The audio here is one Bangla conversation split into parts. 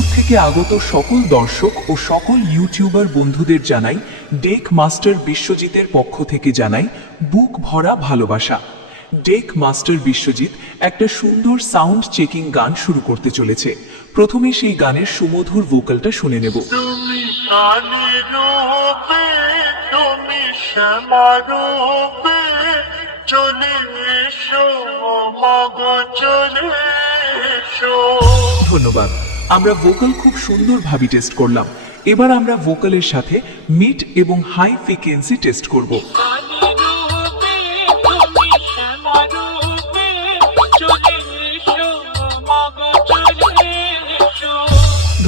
দূর থেকে আগত সকল দর্শক ও সকল ইউটিউবার বন্ধুদের জানাই ডেক মাস্টার বিশ্বজিতের পক্ষ থেকে জানাই বুক ভরা ভালোবাসা। ডেক মাস্টার বিশ্বজিৎ একটা সুন্দর সাউন্ড চেকিং গান শুরু করতে চলেছে। প্রথমে সেই গানের সুমধুর ভোকালটা শুনে নেব। তুমি কালী রূপে, তুমি শ্যামা রূপে, চলে এসো মাগো চলে এসো। ধন্যবাদ। আমরা ভোকাল খুব সুন্দরভাবে টেস্ট করলাম। এবার আমরা ভোকালের সাথে মিড এবং হাই ফ্রিকোয়েন্সি টেস্ট করব।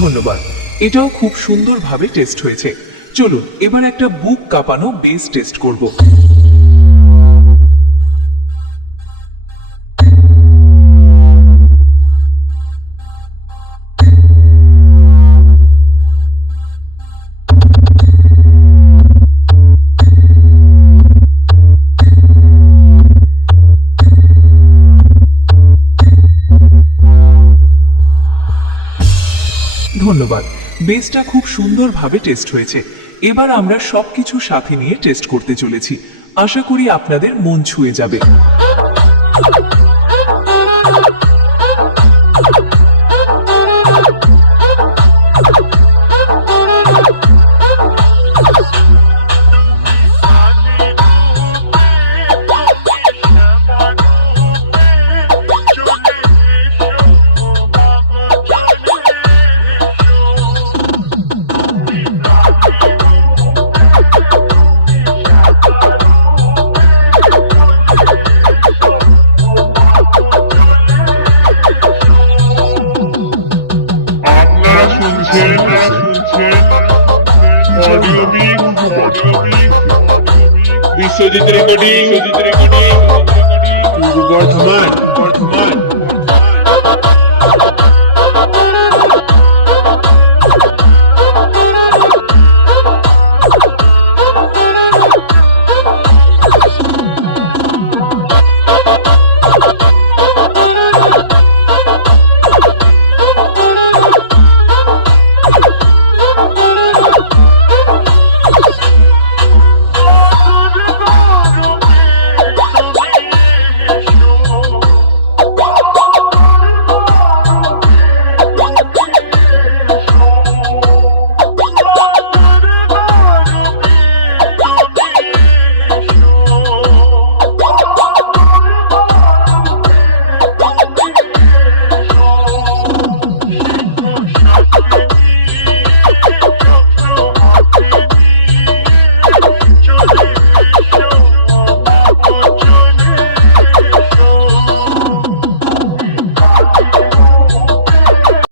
ধন্যবাদ, এটাও খুব সুন্দরভাবে টেস্ট হয়েছে। চলুন এবার একটা বুক কাঁপানো বেস টেস্ট করব। ধন্যবাদ, বেসটা খুব সুন্দরভাবে টেস্ট হয়েছে। এবার আমরা সবকিছু সাথে নিয়ে টেস্ট করতে চলেছি। আশা করি আপনাদের মন ছুঁয়ে যাবে। বিশ্বজিৎ রেকর্ডিং পূর্ব বর্ধমান।